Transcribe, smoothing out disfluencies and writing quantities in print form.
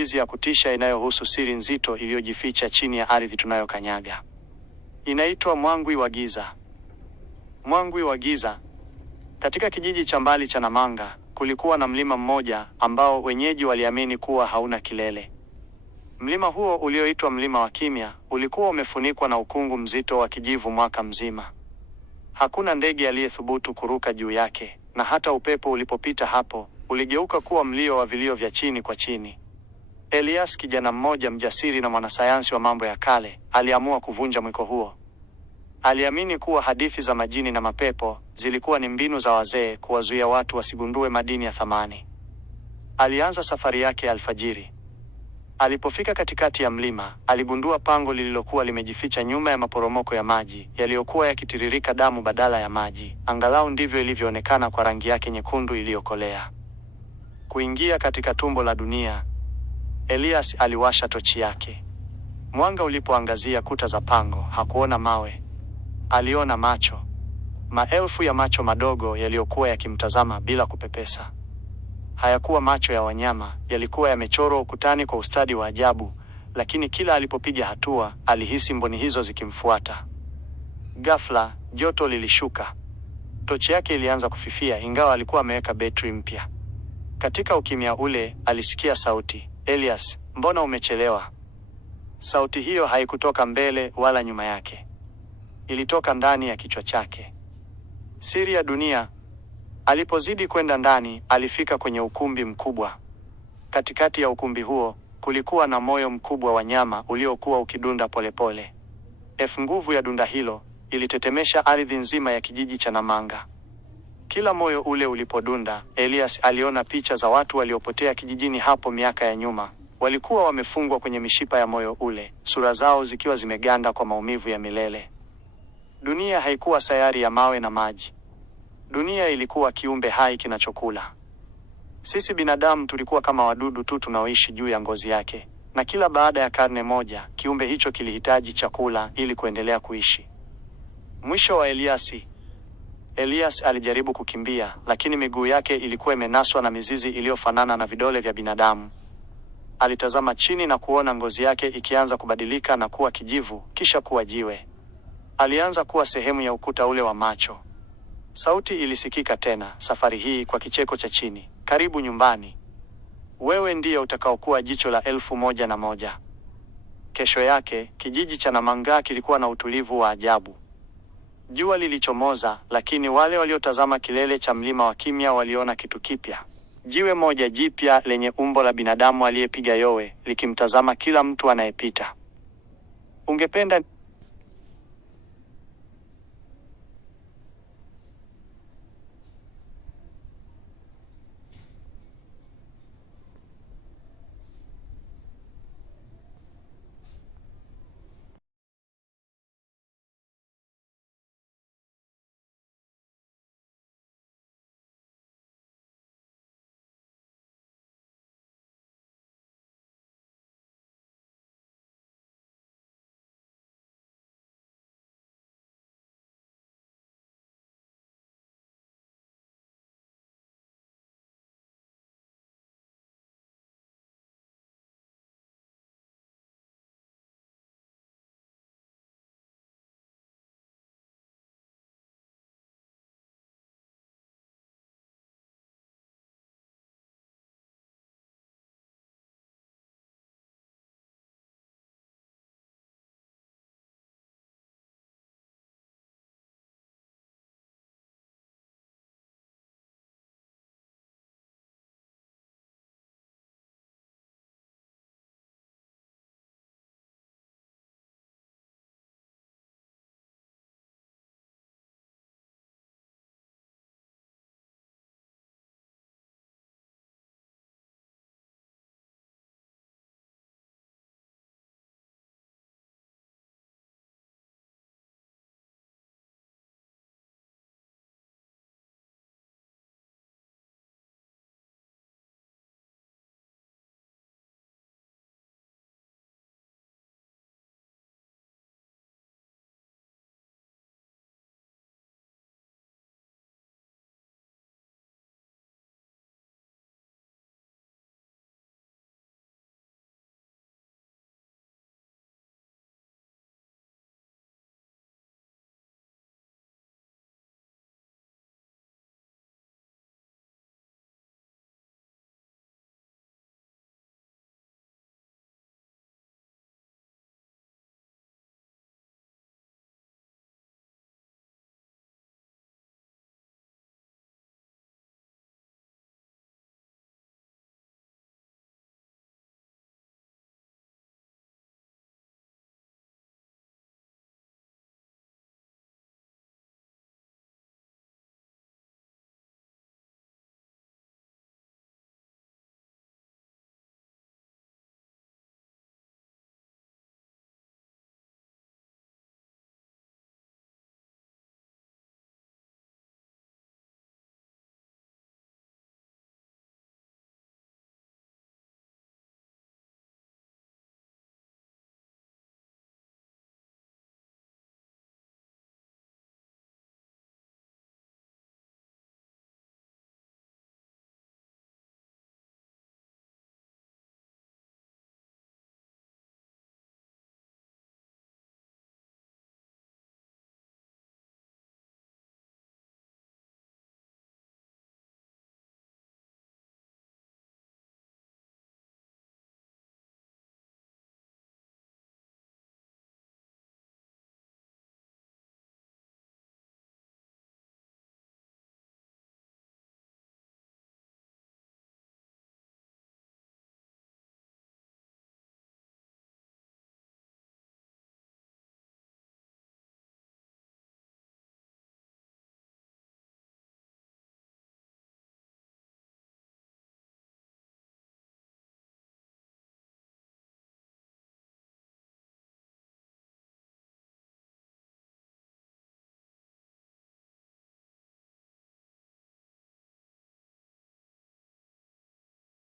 simulizi ya kutisha inayohusu siri nzito iliyojificha chini ya ardhi tunayokanyaga. Inaitwa Mwangwi wa Giza. Mwangwi wa Giza. Katika kijiji cha mbali cha Namanga, kulikuwa na mlima mmoja ambao wenyeji waliamini kuwa hauna kilele. Mlima huo ulioitwa Mlima wa Kimya, ulikuwa umefunikwa na ukungu mzito wa kijivu mwaka mzima. Hakuna ndege aliyethubutu kuruka juu yake, na hata upepo ulipopita hapo, uligeuka kuwa mlio wa vilio vya chini kwa chini. Elias, kijana mmoja mjasiri na mwanasayansi wa mambo ya kale, aliamua kuvunja mwiko huo. Aliamini kuwa hadithi za majini na mapepo zilikuwa ni mbinu za wazee kuwazuia watu wasigundue madini ya thamani. Alianza safari yake alfajiri. Alipofika katikati ya mlima, aligundua pango lililokuwa limejificha nyuma ya maporomoko ya maji yaliyokuwa yakitiririka damu badala ya maji. Angalau ndivyo ilivyoonekana kwa rangi yake nyekundu iliyokolea. Kuingia katika tumbo la dunia. Elias aliwasha tochi yake. Mwanga ulipoangazia kuta za pango, hakuona mawe. Aliona macho. Maelfu ya macho madogo yaliyokuwa yakimtazama bila kupepesa. Hayakuwa macho ya wanyama, yalikuwa yamechorwa ukutani kwa ustadi wa ajabu, lakini kila alipopiga hatua, alihisi mboni hizo zikimfuata. Ghafla, joto lilishuka. Tochi yake ilianza kufifia ingawa alikuwa ameweka betri mpya. Katika ukimya ule, alisikia sauti, "Elias, mbona umechelewa?" Sauti hiyo haikutoka mbele wala nyuma yake. Ilitoka ndani ya kichwa chake. Siri ya dunia. Alipozidi kwenda ndani, alifika kwenye ukumbi mkubwa. Katikati ya ukumbi huo, kulikuwa na moyo mkubwa wa nyama uliokuwa ukidunda polepole. Nguvu ya dunda hilo ilitetemesha ardhi nzima ya kijiji cha Namanga. Kila moyo ule ulipodunda, Elias aliona picha za watu waliopotea kijijini hapo miaka ya nyuma. Walikuwa wamefungwa kwenye mishipa ya moyo ule, sura zao zikiwa zimeganda kwa maumivu ya milele. Dunia haikuwa sayari ya mawe na maji. Dunia ilikuwa kiumbe hai kinachokula. Sisi binadamu tulikuwa kama wadudu tu tunaoishi juu ya ngozi yake, na kila baada ya karne moja, kiumbe hicho kilihitaji chakula ili kuendelea kuishi. Mwisho wa Elias alijaribu kukimbia, lakini miguu yake ilikuwa imenaswa na mizizi iliyofanana na vidole vya binadamu. Alitazama chini na kuona ngozi yake ikianza kubadilika na kuwa kijivu, kisha kuwa jiwe. Alianza kuwa sehemu ya ukuta ule wa macho. Sauti ilisikika tena, safari hii kwa kicheko cha chini, "Karibu nyumbani. Wewe ndiye utakaokuwa jicho la 1001." Kesho yake, kijiji cha Namanga kilikuwa na utulivu wa ajabu. Jua lilichomoza, lakini wale waliotazama kilele cha Mlima wa Kimya waliona kitu kipya. Jiwe moja jipya lenye umbo la binadamu aliyepiga yowe, likimtazama kila mtu anayepita. Ungependa